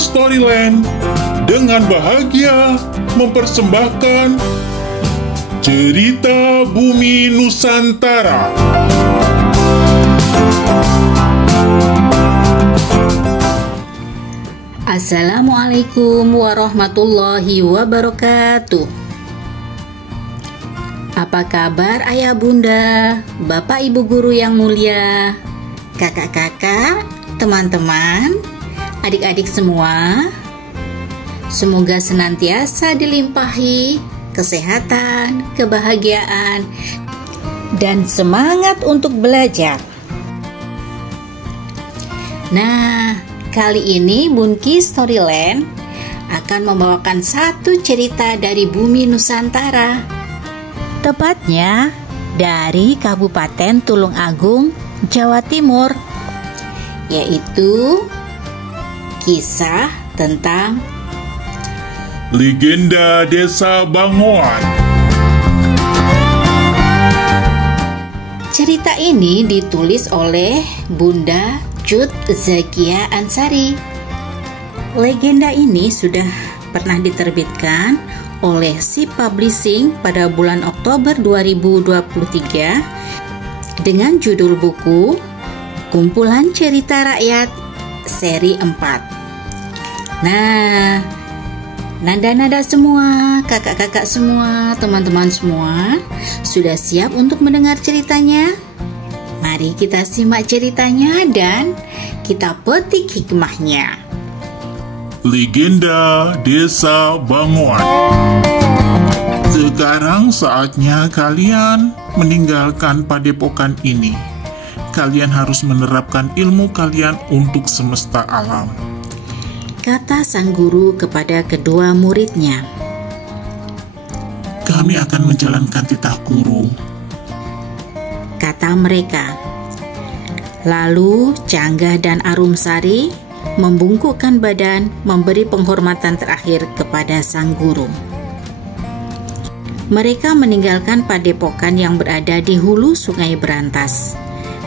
Storyland dengan bahagia mempersembahkan cerita Bumi Nusantara. Assalamualaikum warahmatullahi wabarakatuh. Apa kabar ayah bunda, bapak ibu guru yang mulia, kakak-kakak, teman-teman, adik-adik semua? Semoga senantiasa dilimpahi kesehatan, kebahagiaan, dan semangat untuk belajar. Nah, kali ini Bunki Storyland akan membawakan satu cerita dari Bumi Nusantara. Tepatnya dari Kabupaten Tulungagung, Jawa Timur, yaitu kisah tentang Legenda Desa Bangoan. Cerita ini ditulis oleh Bunda Cut Zakia Ansari. Legenda ini sudah pernah diterbitkan oleh SIP Publishing pada bulan Oktober 2023 dengan judul buku Kumpulan Cerita Rakyat Seri 4. Nah, nada-nada semua, kakak-kakak semua, teman-teman semua, sudah siap untuk mendengar ceritanya? Mari kita simak ceritanya dan kita petik hikmahnya. Legenda Desa Bangoan. Sekarang saatnya kalian meninggalkan padepokan ini. Kalian harus menerapkan ilmu kalian untuk semesta alam, kata sang guru kepada kedua muridnya. Kami akan menjalankan titah guru, kata mereka. Lalu Canggah dan Arumsari membungkukkan badan memberi penghormatan terakhir kepada sang guru. Mereka meninggalkan padepokan yang berada di hulu Sungai Berantas.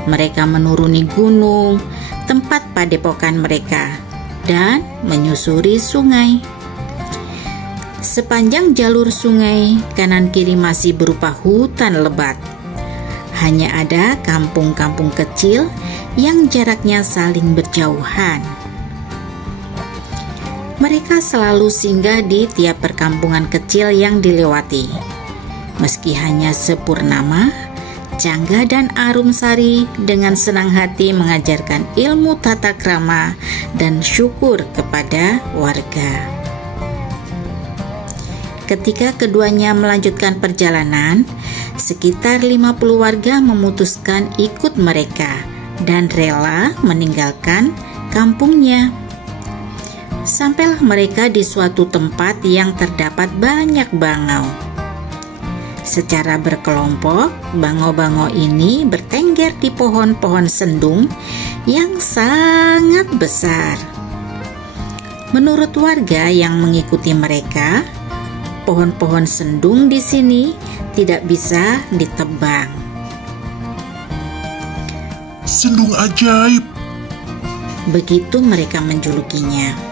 Mereka menuruni gunung, tempat padepokan mereka, dan menyusuri sungai. Sepanjang jalur sungai, kanan kiri masih berupa hutan lebat. Hanya ada kampung-kampung kecil yang jaraknya saling berjauhan. Mereka selalu singgah di tiap perkampungan kecil yang dilewati. Meski hanya sepurnama, Canggah dan Arumsari dengan senang hati mengajarkan ilmu tata krama dan syukur kepada warga. Ketika keduanya melanjutkan perjalanan, sekitar 50 warga memutuskan ikut mereka dan rela meninggalkan kampungnya. Sampailah mereka di suatu tempat yang terdapat banyak bangau. Secara berkelompok, bangau-bangau ini bertengger di pohon-pohon sendung yang sangat besar. Menurut warga yang mengikuti mereka, pohon-pohon sendung di sini tidak bisa ditebang. Sendung ajaib, begitu mereka menjulukinya.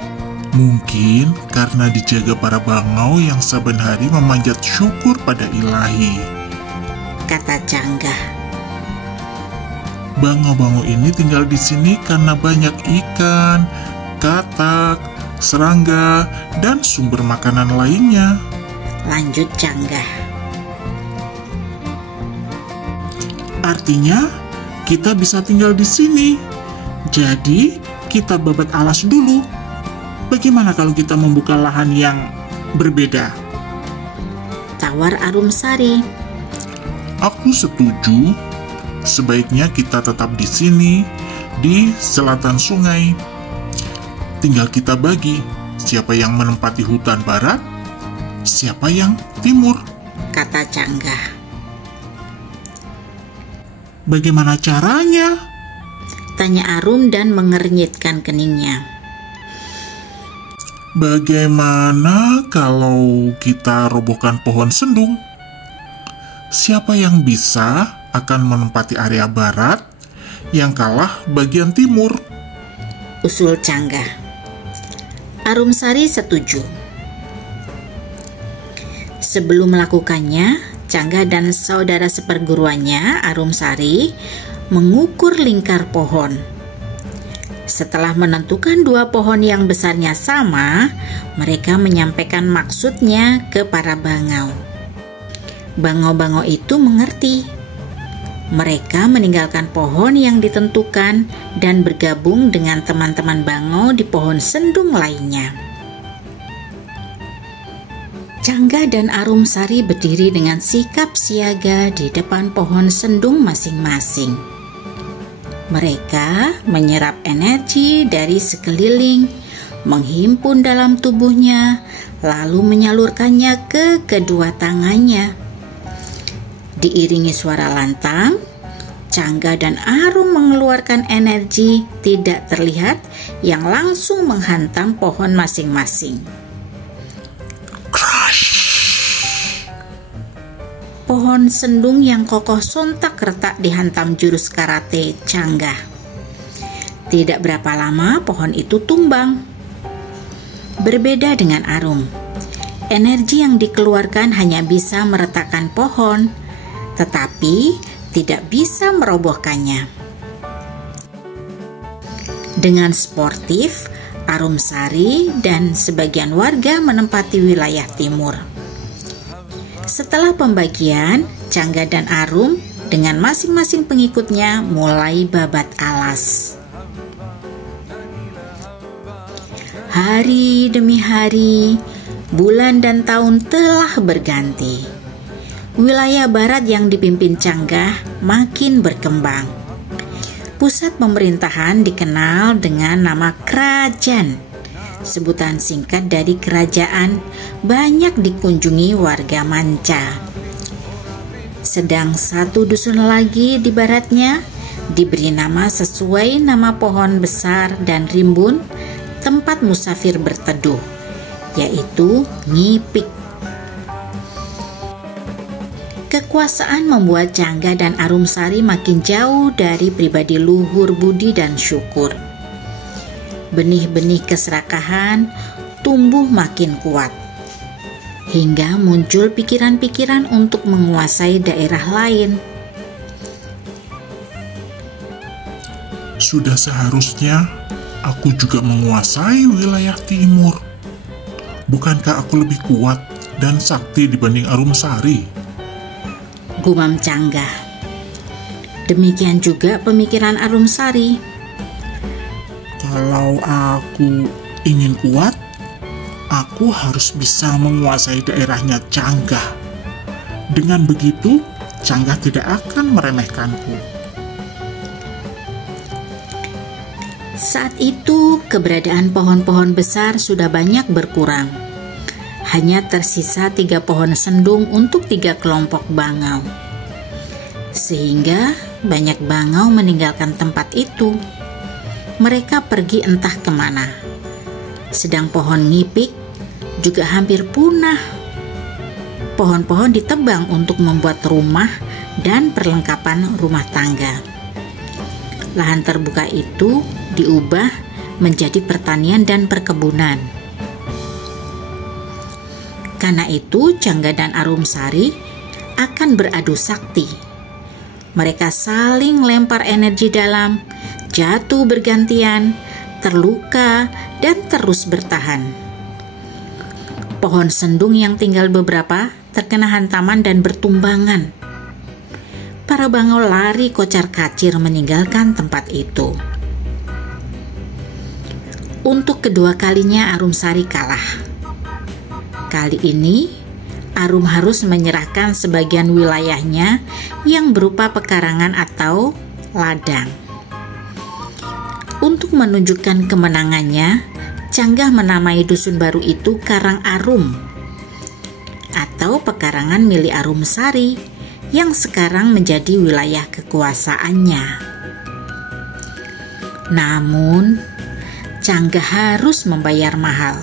mungkin karena dijaga para bangau yang saben hari memanjat syukur pada Ilahi, kata Canggah. Bangau-bangau ini tinggal di sini karena banyak ikan, katak, serangga, dan sumber makanan lainnya, lanjut Canggah. Artinya, kita bisa tinggal di sini. Jadi, kita babat alas dulu. Bagaimana kalau kita membuka lahan yang berbeda? Tawar Arumsari. Aku setuju. Sebaiknya kita tetap di sini, di selatan sungai. Tinggal kita bagi, siapa yang menempati hutan barat, siapa yang timur, kata Canggah. Bagaimana caranya? Tanya Arum dan mengernyitkan keningnya. Bagaimana kalau kita robohkan pohon sendung? Siapa yang bisa akan menempati area barat, yang kalah bagian timur, usul Canggah. Arumsari setuju. Sebelum melakukannya, Cangga dan saudara seperguruannya, Arumsari, mengukur lingkar pohon. Setelah menentukan 2 pohon yang besarnya sama, mereka menyampaikan maksudnya ke para bangau. Bangau-bangau itu mengerti. Mereka meninggalkan pohon yang ditentukan dan bergabung dengan teman-teman bangau di pohon sendung lainnya. Cangga dan Arumsari berdiri dengan sikap siaga di depan pohon sendung masing-masing. Mereka menyerap energi dari sekeliling, menghimpun dalam tubuhnya, lalu menyalurkannya ke kedua tangannya. Diiringi suara lantang, Cangga dan Arum mengeluarkan energi tidak terlihat yang langsung menghantam pohon masing-masing. Pohon sendung yang kokoh sontak retak dihantam jurus karate Cangga. Tidak berapa lama pohon itu tumbang. Berbeda dengan Arum, energi yang dikeluarkan hanya bisa meretakkan pohon, tetapi tidak bisa merobohkannya. Dengan sportif, Arumsari dan sebagian warga menempati wilayah timur. Setelah pembagian, Cangga dan Arum dengan masing-masing pengikutnya mulai babat alas. Hari demi hari, bulan dan tahun telah berganti. Wilayah barat yang dipimpin Cangga makin berkembang. Pusat pemerintahan dikenal dengan nama kerajaan. Sebutan singkat dari kerajaan, banyak dikunjungi warga manca. Sedang satu dusun lagi di baratnya diberi nama sesuai nama pohon besar dan rimbun tempat musafir berteduh, yaitu Ngipik. Kekuasaan membuat Cangga dan Arumsari makin jauh dari pribadi luhur budi dan syukur. Benih-benih keserakahan tumbuh makin kuat, hingga muncul pikiran-pikiran untuk menguasai daerah lain. Sudah seharusnya aku juga menguasai wilayah timur. Bukankah aku lebih kuat dan sakti dibanding Arumsari? Gumam Cangga. Demikian juga pemikiran Arumsari. Kalau aku ingin kuat, aku harus bisa menguasai daerahnya Cangga. Dengan begitu, Cangga tidak akan meremehkanku. Saat itu, keberadaan pohon-pohon besar sudah banyak berkurang. Hanya tersisa 3 pohon sendung untuk 3 kelompok bangau. Sehingga banyak bangau meninggalkan tempat itu. Mereka pergi entah kemana. Sedang pohon Ngipik juga hampir punah. Pohon-pohon ditebang untuk membuat rumah dan perlengkapan rumah tangga. Lahan terbuka itu diubah menjadi pertanian dan perkebunan. Karena itu, Cangga dan Arumsari akan beradu sakti. Mereka saling lempar energi dalam, jatuh bergantian, terluka, dan terus bertahan. Pohon sendung yang tinggal beberapa terkena hantaman dan bertumbangan. Para bangau lari kocar-kacir meninggalkan tempat itu. Untuk kedua kalinya Arumsari kalah. Kali ini, Arum harus menyerahkan sebagian wilayahnya yang berupa pekarangan atau ladang. Untuk menunjukkan kemenangannya, Cangga menamai dusun baru itu Karang Arum atau pekarangan milik Arumsari yang sekarang menjadi wilayah kekuasaannya. Namun, Cangga harus membayar mahal.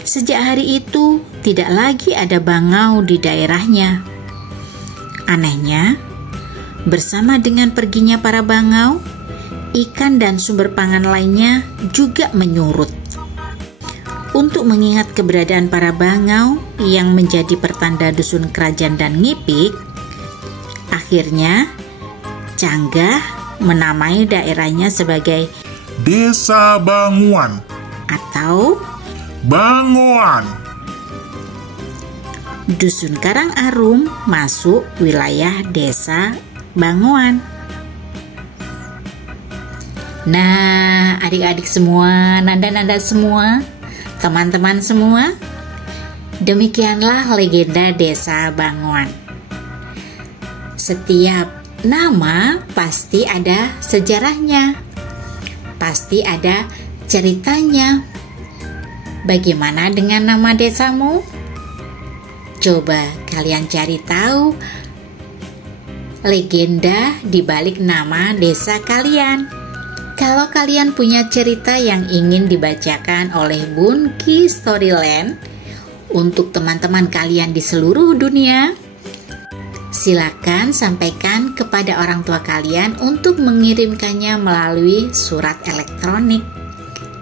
Sejak hari itu, tidak lagi ada bangau di daerahnya. Anehnya, bersama dengan perginya para bangau, ikan dan sumber pangan lainnya juga menyurut. Untuk mengingat keberadaan para bangau yang menjadi pertanda dusun Kerajaan dan Ngipik, akhirnya Canggah menamai daerahnya sebagai Desa Banguan atau Bangoan. Dusun Karangarum masuk wilayah Desa Bangoan. Nah, adik-adik semua, nanda-nanda semua, teman-teman semua, demikianlah legenda Desa Bangoan. Setiap nama pasti ada sejarahnya, pasti ada ceritanya. Bagaimana dengan nama desamu? Coba kalian cari tahu legenda di balik nama desa kalian. Kalau kalian punya cerita yang ingin dibacakan oleh Bunki Storyland untuk teman-teman kalian di seluruh dunia, silakan sampaikan kepada orang tua kalian untuk mengirimkannya melalui surat elektronik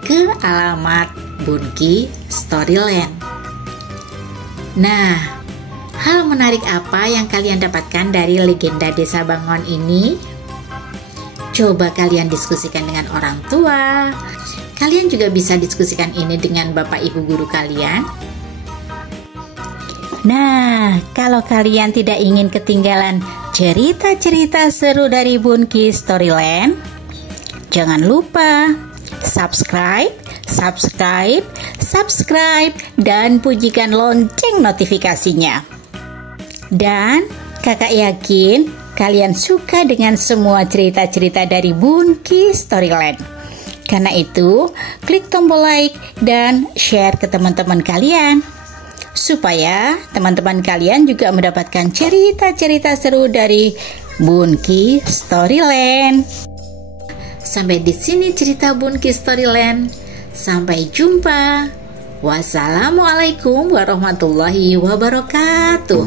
ke alamat Bunki Storyland. Nah, hal menarik apa yang kalian dapatkan dari legenda Desa Bangoan ini? Coba kalian diskusikan dengan orang tua. Kalian juga bisa diskusikan ini dengan Bapak Ibu guru kalian. Nah, kalau kalian tidak ingin ketinggalan cerita-cerita seru dari Bunki Storyland, jangan lupa subscribe, dan bunyikan lonceng notifikasinya. Dan kakak yakin kalian suka dengan semua cerita-cerita dari Bunki Storyland. Karena itu, klik tombol like dan share ke teman-teman kalian, supaya teman-teman kalian juga mendapatkan cerita-cerita seru dari Bunki Storyland. Sampai di sini cerita Bunki Storyland. Sampai jumpa. Wassalamualaikum warahmatullahi wabarakatuh.